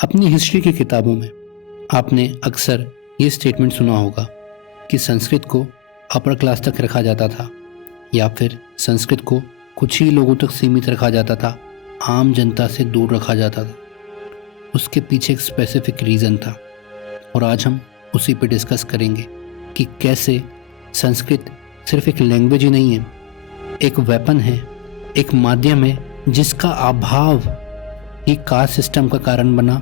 अपनी हिस्ट्री की किताबों में आपने अक्सर ये स्टेटमेंट सुना होगा कि संस्कृत को अपर क्लास तक रखा जाता था या फिर संस्कृत को कुछ ही लोगों तक सीमित रखा जाता था, आम जनता से दूर रखा जाता था। उसके पीछे एक स्पेसिफिक रीज़न था और आज हम उसी पे डिस्कस करेंगे कि कैसे संस्कृत सिर्फ एक लैंग्वेज ही नहीं है, एक वेपन है, एक माध्यम है जिसका अभाव ही कास्ट सिस्टम का कारण बना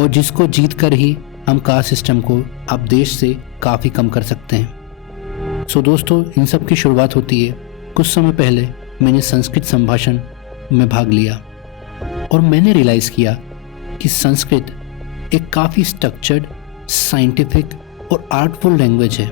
और जिसको जीत कर ही हम कास्ट सिस्टम को अब देश से काफ़ी कम कर सकते हैं। सो दोस्तों, इन सब की शुरुआत होती है कुछ समय पहले मैंने संस्कृत संभाषण में भाग लिया और मैंने रियलाइज़ किया कि संस्कृत एक काफ़ी स्ट्रक्चर्ड, साइंटिफिक और आर्टफुल लैंग्वेज है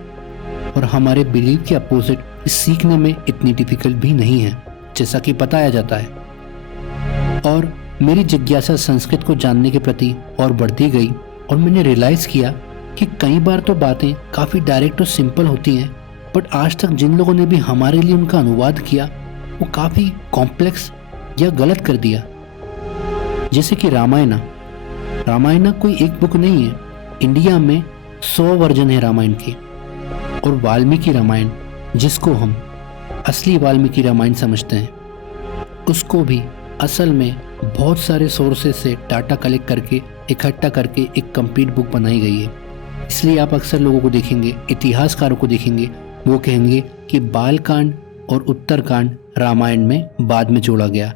और हमारे बिलीव के अपोजिट इस सीखने में इतनी डिफ़िकल्ट भी नहीं है जैसा कि बताया जाता है। और मेरी जिज्ञासा संस्कृत को जानने के प्रति और बढ़ती गई और मैंने रियलाइज़ किया कि कई बार तो बातें काफ़ी डायरेक्ट और सिंपल होती हैं, बट आज तक जिन लोगों ने भी हमारे लिए उनका अनुवाद किया वो काफ़ी कॉम्प्लेक्स या गलत कर दिया। जैसे कि रामायण कोई एक बुक नहीं है, इंडिया में 100 वर्जन है रामायण के। और वाल्मीकि रामायण, जिसको हम असली वाल्मीकि रामायण समझते हैं, उसको भी असल में बहुत सारे सोर्सेस से डाटा कलेक्ट करके इकट्ठा करके एक कंप्लीट बुक बनाई गई है। इसलिए आप अक्सर लोगों को देखेंगे, इतिहासकारों को देखेंगे, वो कहेंगे कि बालकांड और उत्तरकांड रामायण में बाद में जोड़ा गया।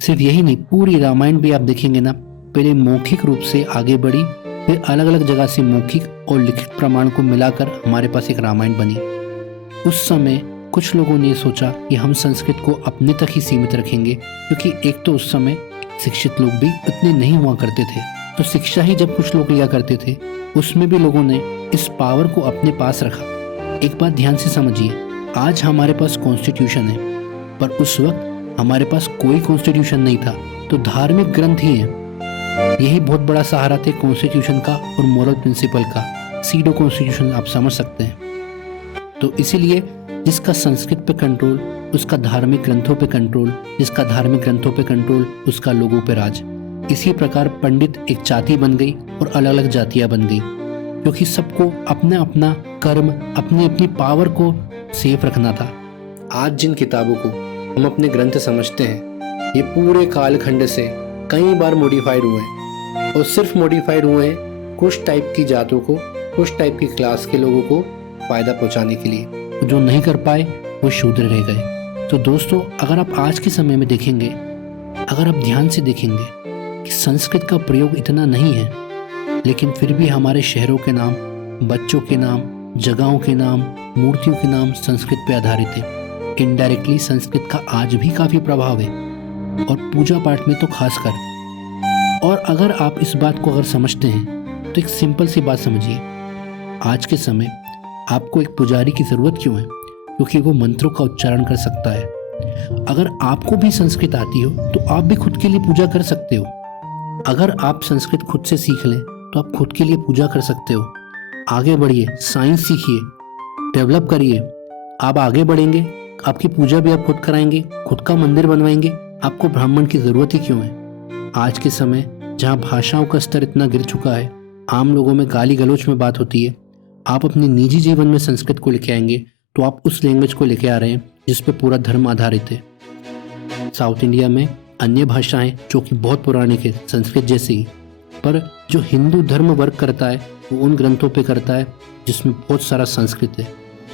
सिर्फ यही नहीं, पूरी रामायण भी आप देखेंगे ना, पहले मौखिक रूप से आगे बढ़ी, फिर अलग अलग जगह से मौखिक और लिखित प्रमाण को मिलाकर हमारे पास एक रामायण बनी। उस समय कुछ लोगों ने सोचा कि हम संस्कृत को अपने तक ही सीमित रखेंगे, क्योंकि एक तो उस समय शिक्षित लोग भी उतने नहीं हुआ करते थे, तो शिक्षा ही जब कुछ लोग लिया करते थे उसमें भी लोगों ने इस पावर को अपने पास रखा। एक बात ध्यान से समझिए, आज हमारे पास कॉन्स्टिट्यूशन है, पर उस वक्त हमारे पास कोई कॉन्स्टिट्यूशन नहीं था, तो धार्मिक ग्रंथ ही है। यही बहुत बड़ा सहारा थे कॉन्स्टिट्यूशन का और मॉरल प्रिंसिपल का। सीडो कॉन्स्टिट्यूशन आप समझ सकते हैं। तो इसीलिए जिसका संस्कृत पे कंट्रोल उसका धार्मिक ग्रंथों पे कंट्रोल, जिसका धार्मिक ग्रंथों पे कंट्रोल उसका लोगों पे राज। इसी प्रकार पंडित एक जाति बन गई और अलग अलग जातियां बन गई, क्योंकि सबको अपना अपना कर्म, अपनी अपनी पावर को सेफ रखना था। आज जिन किताबों को हम अपने ग्रंथ समझते हैं, ये पूरे कालखंड से कई बार मॉडिफाइड हुए हैं और सिर्फ मॉडिफाइड हुए हैं कुछ टाइप की जातों को, कुछ टाइप की क्लास के लोगों को फायदा पहुंचाने के लिए। जो नहीं कर पाए वो शूद्र रह गए। तो दोस्तों, अगर आप आज के समय में देखेंगे, अगर आप ध्यान से देखेंगे कि संस्कृत का प्रयोग इतना नहीं है, लेकिन फिर भी हमारे शहरों के नाम, बच्चों के नाम, जगहों के नाम, मूर्तियों के नाम संस्कृत पे आधारित है। इनडायरेक्टली संस्कृत का आज भी काफ़ी प्रभाव है और पूजा पाठ में तो खासकर। और अगर आप इस बात को अगर समझते हैं तो एक सिंपल सी बात समझिए, आज के समय आपको एक पुजारी की ज़रूरत क्यों है? क्योंकि वो मंत्रों का उच्चारण कर सकता है। अगर आपको भी संस्कृत आती हो तो आप भी खुद के लिए पूजा कर सकते हो। अगर आप संस्कृत खुद से सीख लें तो आप खुद के लिए पूजा कर सकते हो। आगे बढ़िए, साइंस सीखिए, डेवलप करिए। आप आगे बढ़ेंगे, आपकी पूजा भी आप खुद कराएंगे, खुद का मंदिर बनवाएंगे, आपको ब्राह्मण की ज़रूरत ही क्यों है? आज के समय जहाँ भाषाओं का स्तर इतना गिर चुका है, आम लोगों में गाली गलौच में बात होती है, आप अपने निजी जीवन में संस्कृत को लेके आएंगे तो आप उस लैंग्वेज को लेके आ रहे हैं जिस पे पूरा धर्म आधारित है। साउथ इंडिया में अन्य भाषाएं जो कि बहुत पौराणिक है, संस्कृत जैसी ही, पर जो हिंदू धर्म वर्क करता है वो उन ग्रंथों पे करता है जिसमें बहुत सारा संस्कृत है।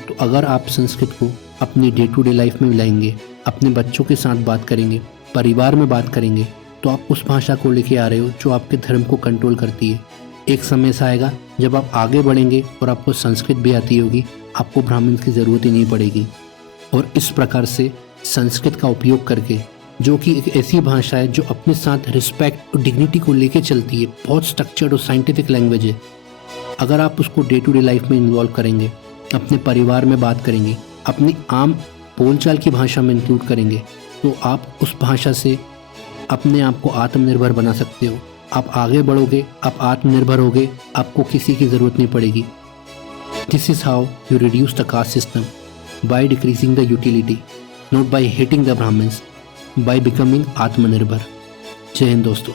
तो अगर आप संस्कृत को अपनी डे टू डे लाइफ में लाएंगे, अपने बच्चों के साथ बात करेंगे, परिवार में बात करेंगे, तो आप उस भाषा को लेके आ रहे हो जो आपके धर्म को कंट्रोल करती है। एक समय ऐसा आएगा जब आप आगे बढ़ेंगे और आपको संस्कृत भी आती होगी, आपको ब्राह्मण की ज़रूरत ही नहीं पड़ेगी। और इस प्रकार से संस्कृत का उपयोग करके, जो कि एक ऐसी भाषा है जो अपने साथ रिस्पेक्ट और डिग्निटी को लेके चलती है, बहुत स्ट्रक्चर्ड और साइंटिफिक लैंग्वेज है, अगर आप उसको डे टू डे लाइफ में इन्वॉल्व करेंगे, अपने परिवार में बात करेंगे, अपनी आम बोलचाल की भाषा में इंक्लूड करेंगे, तो आप उस भाषा से अपने आप को आत्मनिर्भर बना सकते हो। आप आगे बढ़ोगे, आप आत्मनिर्भर होगे, आपको किसी की ज़रूरत नहीं पड़ेगी। This is how you reduce the caste system, by decreasing the utility, not by hating the Brahmans, by becoming आत्मनिर्भर। जय हिंद दोस्तों।